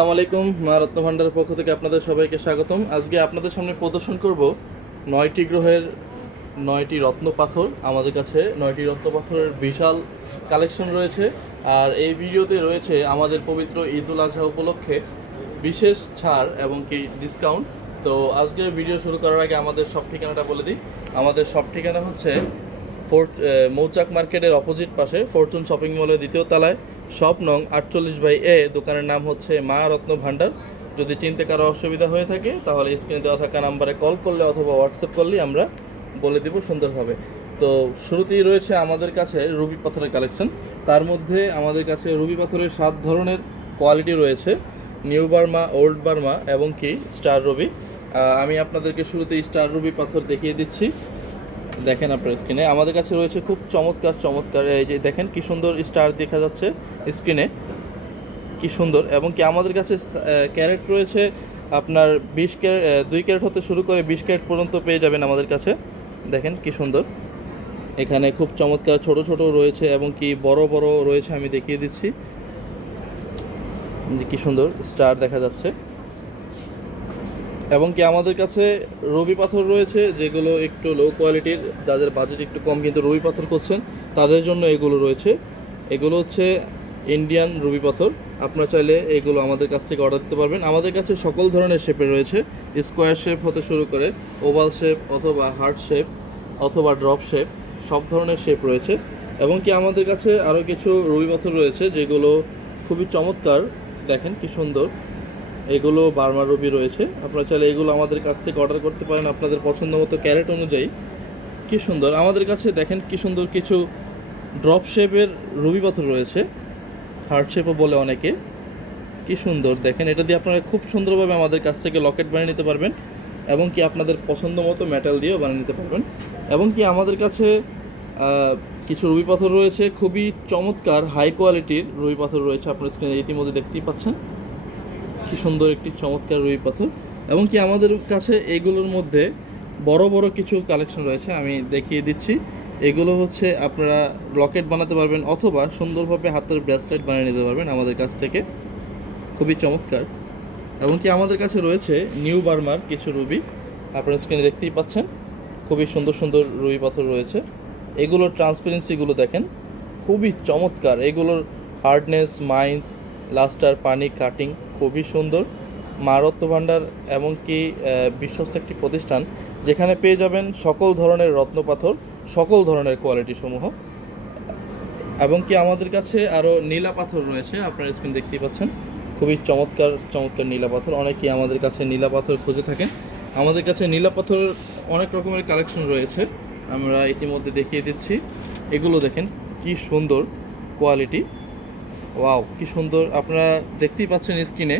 আসসালামু আলাইকুম। মা রত্ন ভান্ডারের পক্ষ থেকে আপনাদের সবাইকে স্বাগতম। আজকে আপনাদের সামনে প্রদর্শন করব 9টি গ্রহের 9টি রত্ন পাথর। আমাদের কাছে 9টি রত্ন পাথরের বিশাল কালেকশন রয়েছে। আর এই ভিডিওতে রয়েছে আমাদের পবিত্র ঈদ উল আজহা উপলক্ষে বিশেষ ছাড় এবং কি ডিসকাউন্ট। তো আজকের ভিডিও শুরু করার আগে আমাদের সব ঠিকানাটা বলে দিই। আমাদের সব ঠিকানা হচ্ছে মৌচাক মার্কেটের অপোজিট পাশে ফরচুন শপিং মলের দ্বিতীয় তলায়, শপ নং 48/A। দোকানের নাম হচ্ছে মা রত্ন ভান্ডার। যদি চিনতে কারো অসুবিধা হয়ে থাকে তাহলে স্ক্রিনে দেওয়া থাকা নাম্বারে কল করলে অথবা হোয়াটসঅ্যাপ করলে আমরা বলে দেব সুন্দরভাবে। তো শুরুতেই রয়েছে আমাদের কাছে রুবি পাথরের কালেকশন। তার মধ্যে আমাদের কাছে রুবি পাথরের 7 ধরনের কোয়ালিটি রয়েছে, নিউ বার্মা, ওল্ড বার্মা এবং কি স্টার রুবি। আমি আপনাদেরকে শুরুতেই স্টার রুবি পাথর দেখিয়ে দিচ্ছি। দেখেন আপনার স্ক্রিনে আমাদের কাছে রয়েছে খুব চমৎকার চমৎকার, এই যে দেখেন কি সুন্দর স্টার দেখা যাচ্ছে স্ক্রিনে, কি সুন্দর। এবং কি আমাদের কাছে ক্যারেট রয়েছে আপনার 20 ক্যারেট, 2 ক্যারেট হতে শুরু করে 20 ক্যারেট পর্যন্ত পেয়ে যাবেন আমাদের কাছে। দেখেন কি সুন্দর, এখানে খুব চমৎকার ছোট ছোট রয়েছে এবং কি বড় বড় রয়েছে। আমি দেখিয়ে দিচ্ছি যে কি সুন্দর স্টার দেখা যাচ্ছে। এবং কি আমাদের কাছে রবি পাথর রয়েছে যেগুলো একটু লো কোয়ালিটির, যাদের বাজেট একটু কম কিন্তু রবি পাথর করছেন তাদের জন্য এগুলো রয়েছে। এগুলো হচ্ছে ইন্ডিয়ান রবি পাথর। আপনারা চাইলে এগুলো আমাদের কাছ থেকে অর্ডার দিতে পারবেন। আমাদের কাছে সকল ধরনের শেপে রয়েছে, স্কোয়ার শেপ হতে শুরু করে ওভাল শেপ অথবা হার্ট শেপ অথবা ড্রপ শেপ, সব ধরনের শেপ রয়েছে। এবং কি আমাদের কাছে আরও কিছু রবি পাথর রয়েছে যেগুলো খুবই চমৎকার। দেখেন কি সুন্দর, এগুলো বার্মা রবি রয়েছে। আপনারা চাইলে এগুলো আমাদের কাছ থেকে অর্ডার করতে পারেন আপনাদের পছন্দ মতো ক্যারেট অনুযায়ী। কি সুন্দর আমাদের কাছে দেখেন কি সুন্দর কিছু ড্রপ শেপের রবি পাথর রয়েছে, হার্ট শেপও বলে অনেকে। কি সুন্দর দেখেন, এটা দিয়ে আপনারা খুব সুন্দরভাবে আমাদের কাছ থেকে লকেট বানিয়ে নিতে পারবেন এবং কি আপনাদের পছন্দ মতো মেটাল দিয়েও বানিয়ে নিতে পারবেন। এবং কি আমাদের কাছে কিছু রুবি পাথর রয়েছে, খুবই চমৎকার হাই কোয়ালিটির রুবি পাথর রয়েছে। আপনার স্ক্রিনে ইতিমধ্যে দেখতেই পাচ্ছেন কি সুন্দর একটি চমৎকার রুবি পাথর। এবং কি আমাদের কাছে এগুলোর মধ্যে বড় বড় কিছু কালেকশন রয়েছে, আমি দেখিয়ে দিচ্ছি। এগুলো হচ্ছে আপনারা লকেট বানাতে পারবেন অথবা সুন্দরভাবে হাতের ব্রেসলেট বানিয়ে নিতে পারবেন আমাদের কাছ থেকে, খুবই চমৎকার। এবং কি আমাদের কাছে রয়েছে নিউ বার্মার কিছু রুবি, আপনারা স্ক্রিনে দেখতেই পাচ্ছেন খুবই সুন্দর সুন্দর রুবি পাথর রয়েছে। এগুলোর ট্রান্সপারেন্সিগুলো দেখেন খুবই চমৎকার, এগুলোর হার্ডনেস, মাইন্স, লাস্টার, পানি, কাটিং খুবই সুন্দর। মা রত্ন ভান্ডার এবং কি বিশ্বস্ত একটি প্রতিষ্ঠান যেখানে পেয়ে যাবেন সকল ধরনের রত্ন পাথর, সকল ধরনের কোয়ালিটি সমূহ। এবং কি আমাদের কাছে আরও নীলা পাথর রয়েছে, আপনারা স্ক্রিন দেখতেই পাচ্ছেন খুবই চমৎকার চমৎকার নীলা পাথর। অনেকেই আমাদের কাছে নীলা পাথর খুঁজে থাকেন। আমাদের কাছে নীলা পাথরের অনেক রকমের কালেকশন রয়েছে, আমরা ইতিমধ্যে দেখিয়ে দিচ্ছি। এগুলো দেখেন কি সুন্দর কোয়ালিটি, ওয়াও কি সুন্দর। আপনারা দেখতেই পাচ্ছেন স্ক্রিনে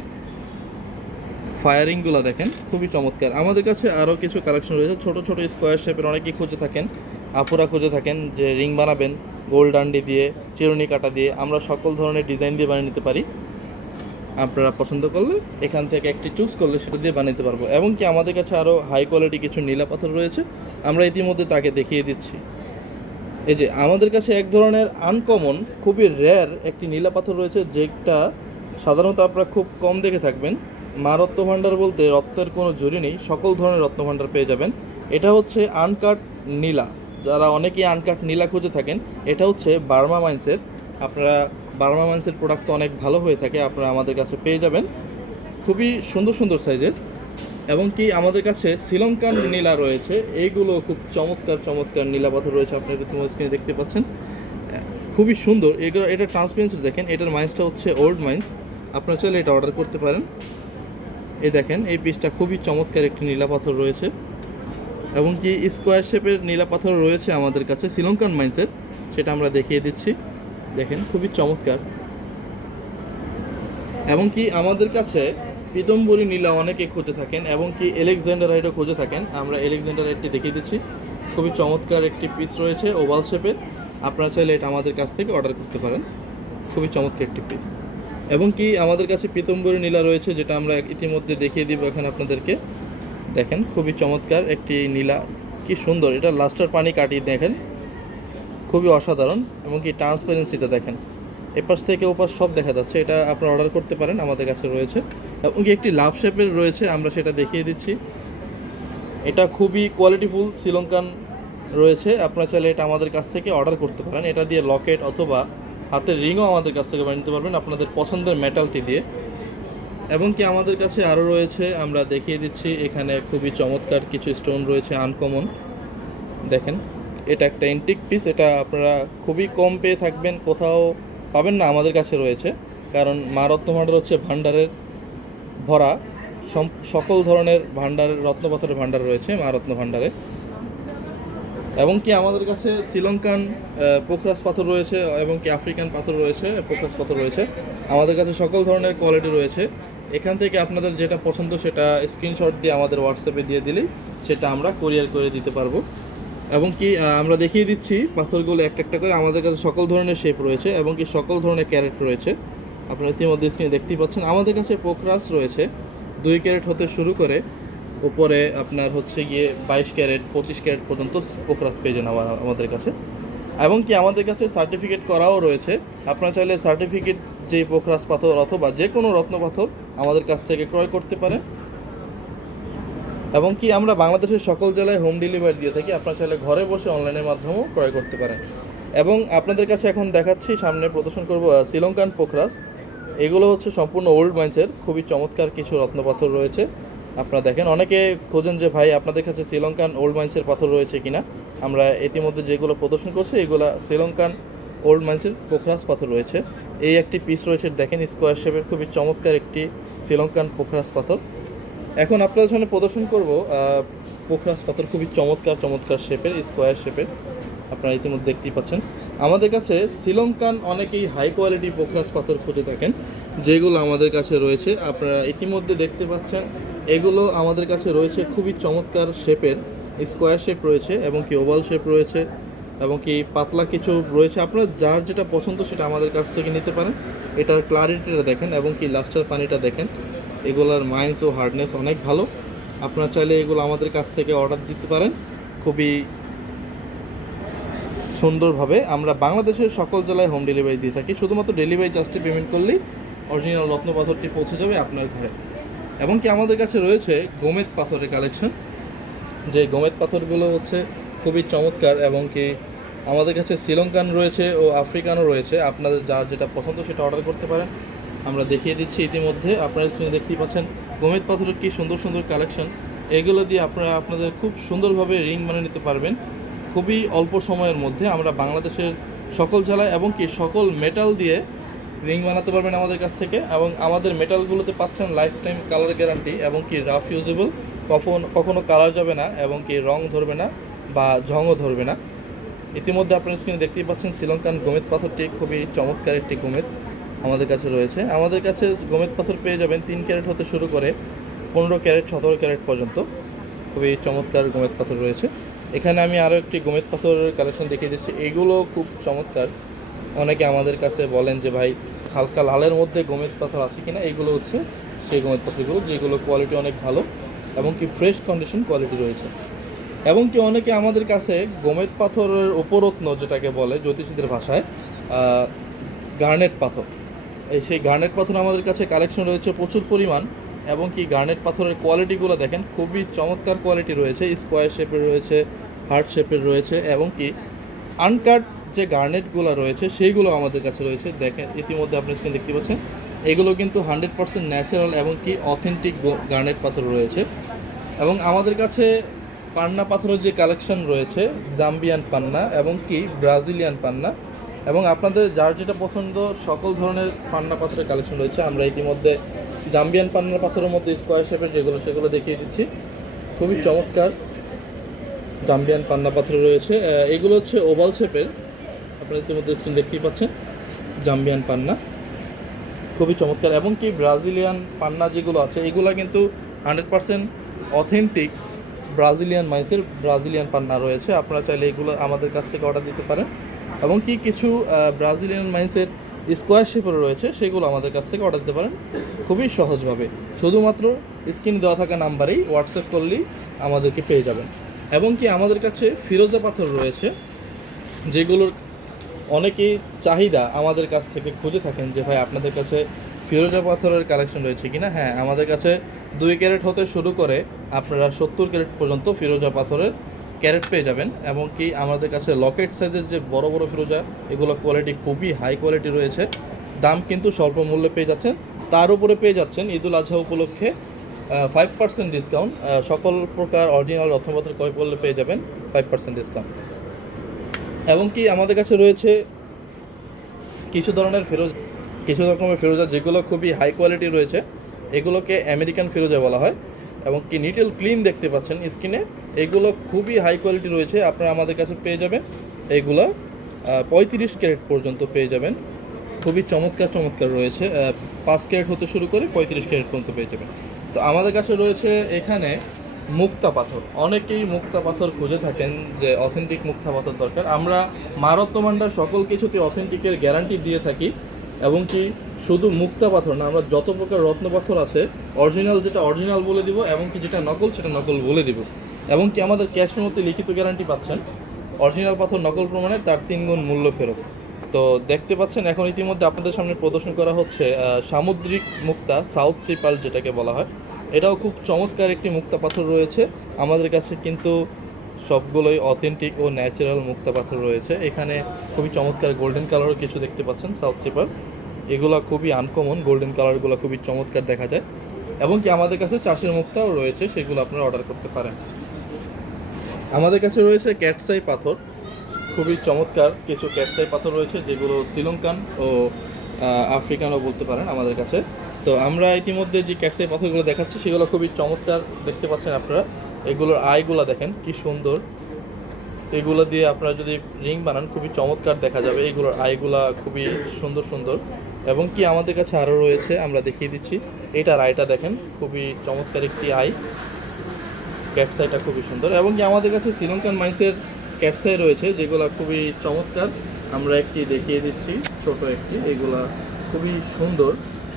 ফায়ারিংগুলো দেখেন খুবই চমৎকার। আমাদের কাছে আরও কিছু কালেকশন রয়েছে ছোট ছোট স্কোয়ার শেপের, অনেকেই খুঁজে থাকেন, আপুরা খুঁজে থাকেন যে রিং বানাবেন গোল্ড ডান্ডি দিয়ে, চিরুনি কাটা দিয়ে। আমরা সকল ধরনের ডিজাইন দিয়ে বানিয়ে নিতে পারি, আপনারা পছন্দ করলে এখান থেকে একটি চুজ করলে সেটা দিয়ে বানাতে পারবো। এবং কি আমাদের কাছে আরও হাই কোয়ালিটি কিছু নীলা পাথর রয়েছে, আমরা ইতিমধ্যে তাকে দেখিয়ে দিচ্ছি। এই যে আমাদের কাছে এক ধরনের আনকমন খুবই রেয়ার একটি নীলা পাথর রয়েছে, যেটা সাধারণত আপনারা খুব কম দেখে থাকবেন। মা রত্ন ভান্ডার বলতে রত্নের কোনো জুড়ি নেই, সকল ধরনের রত্ন ভান্ডার পেয়ে যাবেন। এটা হচ্ছে আনকাট নীলা, যারা অনেকেই আনকাট নীলা খুঁজে থাকেন। এটা হচ্ছে বার্মা মাইন্সের, আপনারা বার্মা মাইন্সের প্রোডাক্ট তো অনেক ভালো হয়ে থাকে, আপনারা আমাদের কাছে পেয়ে যাবেন খুবই সুন্দর সুন্দর সাইজের। এবং কি আমাদের কাছে শ্রীলঙ্কান নীলা রয়েছে, এইগুলো খুব চমৎকার চমৎকার নীলা পাথর রয়েছে, আপনারা তোমার স্ক্রিনে দেখতে পাচ্ছেন খুবই সুন্দর। এগুলো এটা ট্রান্সপারেন্সি দেখেন, এটার মাইন্সটা হচ্ছে ওল্ড মাইন্স, আপনারা চাইলে এটা অর্ডার করতে পারেন। এই দেখেন এই পিসটা খুবই চমৎকার একটি নীলা পাথর রয়েছে। এবং কি স্কোয়ার শেপের নীলা পাথর রয়েছে আমাদের কাছে শ্রীলঙ্কান মাইন্সের, সেটা আমরা দেখিয়ে দিচ্ছি। দেখেন খুবই চমৎকার। এবং কি আমাদের কাছে পীতম্বরী নীলা অনেকে খুঁজে থাকেন এবং কি আলেকজান্ডারাইটও খুঁজে থাকেন, আমরা আলেকজান্ডারাইটটি দেখিয়ে দিচ্ছি। খুবই চমৎকার একটি পিস রয়েছে ওভাল শেপের, আপনারা চাইলে এটা আমাদের কাছ থেকে অর্ডার করতে পারেন, খুবই চমৎকার একটি পিস। এবং কি আমাদের কাছে পীতম্বরী নীলা রয়েছে, যেটা আমরা ইতিমধ্যে দেখিয়ে দিব এখানে আপনাদেরকে। দেখেন খুবই চমৎকার একটি নীলা, কি সুন্দর, এটা লাস্টার পানি কাটিয়ে দেখেন খুবই অসাধারণ। এবং কি ট্রান্সপারেন্সিটা দেখেন এপাশ থেকে ওপাশ সব দেখা যাচ্ছে। এটা আপনারা অর্ডার করতে পারেন, আমাদের কাছে রয়েছে। এবং কি একটি লাভ শেপের রয়েছে, আমরা সেটা দেখিয়ে দিচ্ছি। এটা খুবই কোয়ালিটিফুল শ্রীলঙ্কান রয়েছে, আপনারা চাইলে এটা আমাদের কাছ থেকে অর্ডার করতে পারেন। এটা দিয়ে লকেট অথবা হাতের রিংও আমাদের কাছ থেকে বানিয়ে নিতে পারবেন আপনাদের পছন্দের মেটালটি দিয়ে। এবং কি আমাদের কাছে আরও রয়েছে, আমরা দেখিয়ে দিচ্ছি। এখানে খুবই চমৎকার কিছু স্টোন রয়েছে, আনকমন। দেখেন, এটা একটা এন্টিক পিস, এটা আপনারা খুবই কম পেয়ে থাকবেন, কোথাও পাবেন না, আমাদের কাছে রয়েছে। কারণ মা রত্নভাণ্ডার হচ্ছে ভাণ্ডারের ভরা, সকল ধরনের ভাণ্ডার, রত্নপাথরের ভাণ্ডার রয়েছে মা রত্ন ভাণ্ডারে। এবং কি আমাদের কাছে শ্রীলঙ্কান পোখরাজ পাথর রয়েছে, এবং কি আফ্রিকান পাথর রয়েছে, পোখরাজ পাথর রয়েছে। আমাদের কাছে সকল ধরনের কোয়ালিটি রয়েছে। এখান থেকে আপনাদের যেটা পছন্দ সেটা স্ক্রিনশট দিয়ে আমাদের হোয়াটসঅ্যাপে দিয়ে দিলেই সেটা আমরা কোরিয়ার করে দিতে পারবো। এবং কি আমরা দেখিয়ে দিচ্ছি পাথরগুলো একটা একটা করে। আমাদের কাছে সকল ধরনের শেপ রয়েছে এবং কি সকল ধরনের ক্যারেট রয়েছে, আপনারা ইতিমধ্যে স্ক্রিনে দেখতেই পাচ্ছেন। আমাদের কাছে পোখরাজ রয়েছে 2 ক্যারেট হতে শুরু করে উপরে আপনার হচ্ছে গিয়ে 22 ক্যারেট 25 ক্যারেট পর্যন্ত পোখরাজ পেয়ে যান আমাদের কাছে। এবং কি আমাদের কাছে সার্টিফিকেট করাও রয়েছে, আপনারা চাইলে সার্টিফিকেট যে পোখরাজ পাথর অথবা যে কোনো রত্ন পাথর আমাদের কাছ থেকে ক্রয় করতে পারেন। এবং কি আমরা বাংলাদেশের সকল জেলায় হোম ডেলিভারি দিয়ে থাকি, আপনারা চাইলে ঘরে বসে অনলাইনের মাধ্যমেও ক্রয় করতে পারেন। এবং আপনাদের কাছে এখন দেখাচ্ছি, সামনে প্রদর্শন করব শ্রীলঙ্কান পোখরাজ। এগুলো হচ্ছে সম্পূর্ণ ওল্ড মাইন্সের খুবই চমৎকার কিছু রত্নপাথর রয়েছে। আপনারা দেখেন, অনেকে খোঁজেন যে ভাই আপনাদের কাছে শ্রীলঙ্কান ওল্ড মাইন্সের পাথর রয়েছে কিনা। আমরা ইতিমধ্যে যেগুলো প্রদর্শন করছি এগুলো শ্রীলঙ্কান ওল্ড মাইন্সের পোখরাজ পাথর রয়েছে। এই একটি পিস রয়েছে, দেখেন স্কোয়ার শেপের খুবই চমৎকার একটি শ্রীলঙ্কান পোখরাজ পাথর। এখন আপনাদের সামনে প্রদর্শন করব পোখরাজ পাথর, খুবই চমৎকার চমৎকার শেপের, স্কোয়ার শেপের। আপনারা ইতিমধ্যে দেখতেই পাচ্ছেন। আমাদের কাছে শ্রীলঙ্কান অনেকেই হাই কোয়ালিটি পোখরাজ পাথর খুঁজে থাকেন, যেগুলো আমাদের কাছে রয়েছে। আপনারা ইতিমধ্যে দেখতে পাচ্ছেন এগুলো আমাদের কাছে রয়েছে খুবই চমৎকার শেপের, স্কোয়ার শেপ রয়েছে এবং কি ওভাল শেপ রয়েছে এবং কি পাতলা কিছু রয়েছে। আপনারা যার যেটা পছন্দ সেটা আমাদের কাছ থেকে নিতে পারেন। এটার ক্লারিটিটা দেখেন এবং কি লাস্টের পানিটা দেখেন, এগুলোর মাইন্স ও হার্ডনেস অনেক ভালো। আপনারা চাইলে এগুলো আমাদের কাছ থেকে অর্ডার দিতে পারেন খুবই সুন্দরভাবে। আমরা বাংলাদেশের সকল জেলায় হোম ডেলিভারি দিয়ে থাকি, শুধুমাত্র ডেলিভারি চার্জটি পেমেন্ট করলেই অরিজিনাল রত্ন পাথরটি পৌঁছে যাবে আপনার ঘরে। এবং কি আমাদের কাছে রয়েছে গোমেদ পাথরের কালেকশন, যে গোমেদ পাথরগুলো হচ্ছে খুবই চমৎকার। এবং কি আমাদের কাছে শ্রীলঙ্কান রয়েছে ও আফ্রিকানও রয়েছে, আপনাদের যার যেটা পছন্দ সেটা অর্ডার করতে পারেন। আমরা দেখিয়ে দিচ্ছি ইতিমধ্যে, আপনারা স্ক্রিনে দেখতেই পাচ্ছেন গোমেদ পাথরের কি সুন্দর সুন্দর কালেকশন। এগুলো দিয়ে আপনারা আপনাদের খুব সুন্দরভাবে রিং বানিয়ে নিতে পারবেন খুবই অল্প সময়ের মধ্যে। আমরা বাংলাদেশের সকল জেলায় এবং কি সকল মেটাল দিয়ে রিং বানাতে পারবেন আমাদের কাছ থেকে। এবং আমাদের মেটালগুলোতে পাচ্ছেন লাইফ টাইম কালার গ্যারান্টি এবং কি রাফ ইউজেবল, কখনো কালার যাবে না এবং কি রং ধরবে না বা ঝংও ধরবে না। ইতিমধ্যে আপনার স্ক্রিনে দেখতেই পাচ্ছেন শ্রীলঙ্কান গোমেদ পাথরটি খুবই চমৎকার একটি গোমেদ আমাদের কাছে রয়েছে। আমাদের কাছে গোমেদ পাথর পেয়ে যাবেন 3 ক্যারেট হতে শুরু করে 15 ক্যারেট 17 ক্যারেট পর্যন্ত, খুবই চমৎকার গোমেদ পাথর রয়েছে। এখানে আমি আরও একটি গোমেদ পাথরের কালেকশন দেখিয়ে দিচ্ছি, এগুলো খুব চমৎকার। অনেকে আমাদের কাছে বলেন যে ভাই হালকা লালের মধ্যে গোমেদ পাথর আছে কিনা, এইগুলো হচ্ছে সেই গোমেদ পাথরগুলো, যেগুলো কোয়ালিটি অনেক ভালো এবং কি ফ্রেশ কন্ডিশন কোয়ালিটি রয়েছে। এবং কি অনেকে আমাদের কাছে গোমেদ পাথরের উপরত্ন, যেটাকে বলে জ্যোতিষীদের ভাষায় গার্নেট পাথর, সেই গার্নেট পাথর আমাদের কাছে কালেকশন রয়েছে প্রচুর পরিমাণ। এবং কি গার্নেট পাথরের কোয়ালিটিগুলো দেখেন, খুবই চমৎকার কোয়ালিটি রয়েছে, স্কোয়ার শেপের রয়েছে, হার্ট শেপের রয়েছে এবং কি আনকাট যে গার্নেটগুলো রয়েছে সেইগুলো আমাদের কাছে রয়েছে। দেখেন ইতিমধ্যে আপনি স্ক্রিন দেখতে পাচ্ছেন, এগুলো কিন্তু 100% ন্যাচারাল এবং কি অথেন্টিক গার্নেট পাথর রয়েছে। এবং আমাদের কাছে পান্না পাথরের যে কালেকশন রয়েছে, জাম্বিয়ান পান্না এবং কি ব্রাজিলিয়ান পান্না, এবং আপনাদের যার যেটা পছন্দ সকল ধরনের পান্না পাথরের কালেকশন রয়েছে। আমরা ইতিমধ্যে জাম্বিয়ান পান্না পাথরের মধ্যে স্কোয়ার শেপের যেগুলো সেগুলো দেখিয়ে দিচ্ছি, খুবই চমৎকার জাম্বিয়ান পান্না পাথর রয়েছে। এগুলো হচ্ছে ওভাল শেপের, আপনারা ইতিমধ্যে স্ক্রিন দেখতেই পাচ্ছেন, জাম্বিয়ান পান্না খুবই চমৎকার। এবং কি ব্রাজিলিয়ান পান্না যেগুলো আছে এগুলো কিন্তু 100% অথেন্টিক ব্রাজিলিয়ান মাইসের ব্রাজিলিয়ান পান্না রয়েছে। আপনারা চাইলে এগুলো আমাদের কাছ থেকে অর্ডার দিতে পারেন। এবং কি কিছু ব্রাজিলিয়ান মাইসের স্কোয়ার শেপের রয়েছে, সেগুলো আমাদের কাছ থেকে অর্ডার দিতে পারেন খুবই সহজভাবে, শুধুমাত্র স্ক্রিনে দেওয়া থাকা নাম্বারেই হোয়াটসঅ্যাপ করলেই আমাদেরকে পেয়ে যাবেন। এবং কি আমাদের কাছে ফিরোজা পাথর রয়েছে, যেগুলোর অনেকেই চাহিদা আমাদের কাছ থেকে খুঁজে থাকেন যে ভাই আপনাদের কাছে ফিরোজা পাথরের কালেকশন রয়েছে কিনা। হ্যাঁ, আমাদের কাছে 2 ক্যারেট হতে শুরু করে আপনারা 70 ক্যারেট পর্যন্ত ফিরোজা পাথরের ক্যারেট পেয়ে যাবেন। এবং কি আমাদের কাছে লকেট সাইজের যে বড় বড় ফিরোজা, এগুলো কোয়ালিটি খুবই হাই কোয়ালিটি রয়েছে, দাম কিন্তু স্বল্প মূল্যে পেয়ে যাচ্ছেন। তার উপরে পেয়ে যাচ্ছেন ঈদুল আজহা উপলক্ষে 5% ডিসকাউন্ট। সকল প্রকার অরিজিনাল রত্নপাথর ক্রয় করলে পেয়ে যাবেন 5% ডিসকাউন্ট। এবং কি আমাদের কাছে রয়েছে কিছু রকমের ফিরোজা যেগুলো খুবই হাই কোয়ালিটি রয়েছে, এগুলোকে আমেরিকান ফিরোজা বলা হয়। এবং কি নিটেল ক্লিন দেখতে পাচ্ছেন স্কিনে, এগুলো খুবই হাই কোয়ালিটি রয়েছে। আপনারা আমাদের কাছে পেয়ে যাবেন এইগুলো 35 ক্যারেট পর্যন্ত পেয়ে যাবেন, খুবই চমৎকার রয়েছে। 5 ক্যারেট হতে শুরু করে 35 ক্যারেট পর্যন্ত পেয়ে যাবেন। তো আমাদের কাছে রয়েছে এখানে মুক্তা পাথর। অনেকেই মুক্তা পাথর খুঁজে থাকেন যে অথেন্টিক মুক্তা পাথর দরকার। আমরা মা রত্ন ভান্ডার সকল কিছুতে অথেন্টিকের গ্যারান্টি দিয়ে থাকি। এবং কি শুধু মুক্তা পাথর না, আমরা যত প্রকার রত্ন পাথর আছে অরিজিনাল যেটা অরিজিনাল বলে দিব, এবং কি যেটা নকল সেটা নকল বলে দিব। এবং কি আমাদের ক্যাশের মধ্যে লিখিত গ্যারান্টি পাচ্ছেন, অরিজিনাল পাথর নকল প্রমাণে তার 3 গুণ মূল্য ফেরত। তো দেখতে পাচ্ছেন এখন ইতিমধ্যে আপনাদের সামনে প্রদর্শন করা হচ্ছে সামুদ্রিক মুক্তা, সাউথ সি পার্ল যেটাকে বলা হয়। এটাও খুব চমৎকার একটি মুক্তা পাথর রয়েছে আমাদের কাছে, কিন্তু সবগুলোই অথেন্টিক ও ন্যাচারাল মুক্তা পাথর রয়েছে। এখানে খুবই চমৎকার গোল্ডেন কালারও কিছু দেখতে পাচ্ছেন সাউথ সি পার্ল, এগুলো খুবই আনকমন, গোল্ডেন কালারগুলো খুবই চমৎকার দেখা যায়। এবং কি আমাদের কাছে চাষের মুক্তাও রয়েছে, সেগুলো আপনারা অর্ডার করতে পারেন। আমাদের কাছে রয়েছে ক্যাটসাই পাথর, খুবই চমৎকার কিছু ক্যাটসাই পাথর রয়েছে যেগুলো শ্রীলঙ্কান ও আফ্রিকানও বলতে পারেন আমাদের কাছে। তো আমরা ইতিমধ্যে যে ক্যাটসাই পাথরগুলো দেখাচ্ছি সেগুলো খুবই চমৎকার দেখতে পাচ্ছেন আপনারা। এগুলোর আইগুলো দেখেন কি সুন্দর, এগুলো দিয়ে আপনারা যদি রিং বানান খুবই চমৎকার দেখা যাবে। এগুলোর আইগুলা খুবই সুন্দর। এবং কি আমাদের কাছে আরও রয়েছে, আমরা দেখিয়ে দিচ্ছি। এটার আইটা দেখেন, খুবই চমৎকার একটি আই, ক্যাটসাইটা খুবই সুন্দর। এবং কি আমাদের কাছে শ্রীলঙ্কান মাইন্সের ক্যাটসাই রয়েছে যেগুলো খুবই চমৎকার, আমরা একটি দেখিয়ে দিচ্ছি, ছোট একটি, এগুলা খুবই সুন্দর।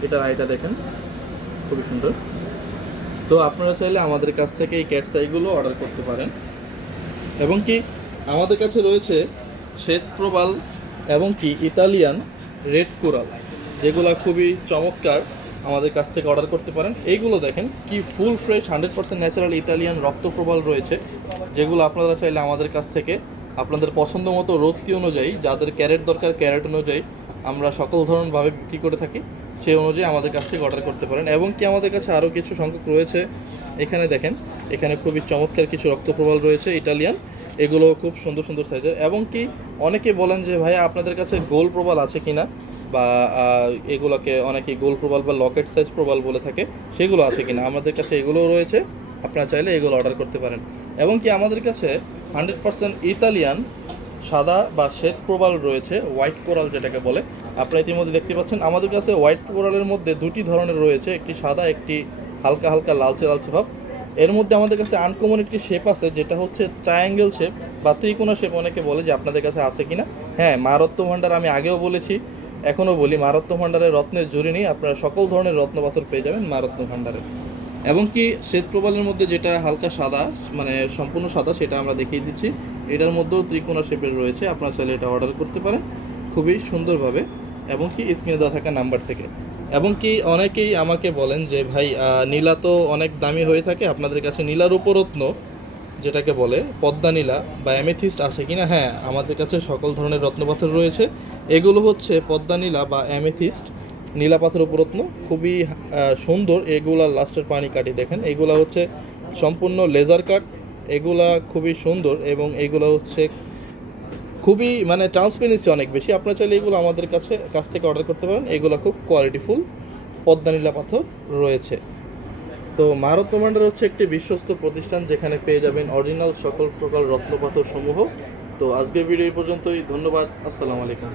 এটার আইটা দেখেন খুবই সুন্দর। তো আপনারা চাইলে আমাদের কাছ থেকে এই ক্যাটসাইগুলো অর্ডার করতে পারেন। এবং কি আমাদের কাছে রয়েছে শ্বেত প্রবাল এবং কি ইতালিয়ান রেড কোরাল, যেগুলো খুবই চমৎকার, আমাদের কাছ থেকে অর্ডার করতে পারেন। এইগুলো দেখেন কি ফুল ফ্রেশ 100% ন্যাচারাল ইতালিয়ান রক্ত প্রবাল রয়েছে, যেগুলো আপনারা চাইলে আমাদের কাছ থেকে আপনাদের পছন্দ মতো রত্তি অনুযায়ী, যাদের ক্যারেট দরকার ক্যারেট অনুযায়ী আমরা সকল ধরনভাবে বিক্রি করে থাকি, সেই অনুযায়ী আমাদের কাছ থেকে অর্ডার করতে পারেন। এবং কি আমাদের কাছে আরও কিছু সংখ্যক রয়েছে, এখানে দেখেন, এখানে খুবই চমৎকার কিছু রক্তপ্রবাল রয়েছে ইটালিয়ান, এগুলো খুব সুন্দর সাইজের। এবং কি অনেকে বলেন যে ভাইয়া আপনাদের কাছে গোল প্রবাল আছে কিনা, বা এগুলোকে অনেকেই গোল প্রবাল বা লকেট সাইজ প্রবাল বলে থাকে, সেগুলো আছে কিনা। আমাদের কাছে এগুলোও রয়েছে, আপনারা চাইলে এগুলো অর্ডার করতে পারেন। এবং কি আমাদের কাছে 100% ইতালিয়ান সাদা বা শ্বেত প্রবাল রয়েছে, হোয়াইট কোরাল যেটাকে বলে। আপনারা ইতিমধ্যে দেখতে পাচ্ছেন আমাদের কাছে হোয়াইট কোরালের মধ্যে 2টি ধরনের রয়েছে, একটি সাদা, একটি হালকা লালচে ভাব। এর মধ্যে আমাদের কাছে আনকমন একটি শেপ আছে, যেটা হচ্ছে ট্রায়াঙ্গেল শেপ বা ত্রিকোণা শেপ। অনেকে বলে যে আপনাদের কাছে আছে কিনা। হ্যাঁ, মা রত্ন ভান্ডার, আমি আগেও বলেছি এখনও বলি, মা রত্ন ভান্ডারের রত্নের জুড়ি নেই, আপনারা সকল ধরনের রত্ন পাথর পেয়ে যাবেন মা রত্ন ভান্ডারে। এবং কি শ্বেত প্রবালের মধ্যে যেটা হালকা সাদা, মানে সম্পূর্ণ সাদা, সেটা আমরা দেখিয়ে দিচ্ছি। এটার মধ্যেও ত্রিকোণা শেপের রয়েছে, আপনারা চাইলে এটা অর্ডার করতে পারেন খুবই সুন্দরভাবে, এবং কি স্ক্রিনে দেওয়া থাকা নাম্বার থেকে। এবং কি অনেকেই আমাকে বলেন যে ভাই নীলা তো অনেক দামি হয়ে থাকে, আপনাদের কাছে নীলার উপরত্ন যেটাকে বলে পদ্মা নীলা বা অ্যামেথিস্ট আছে কিনা। হ্যাঁ, আমাদের কাছে সকল ধরনের রত্নপাথর রয়েছে। এগুলো হচ্ছে পদ্মা নীলা বা অ্যামেথিস্ট নীলা পাথর উপরত্ন, খুবই সুন্দর। এগুলা লাস্টের পানি কাটি দেখেন, এগুলা হচ্ছে সম্পূর্ণ লেজার কাট, এগুলা খুবই সুন্দর। এবং এগুলো হচ্ছে খুবই মানে ট্রান্সপারেন্সি অনেক বেশি। আপনারা চাইলে এগুলো আমাদের কাছ থেকে অর্ডার করতে পারেন। এগুলো খুব কোয়ালিটিফুল পদ্মা নীলা পাথর রয়েছে। তো মা রত্ন ভান্ডার হচ্ছে একটি বিশ্বস্ত প্রতিষ্ঠান, যেখানে পেয়ে যাবেন অরিজিনাল সকল প্রকার রত্নপাথর সমূহ। তো আজকের ভিডিও এই পর্যন্তই, ধন্যবাদ, আসসালামু আলাইকুম।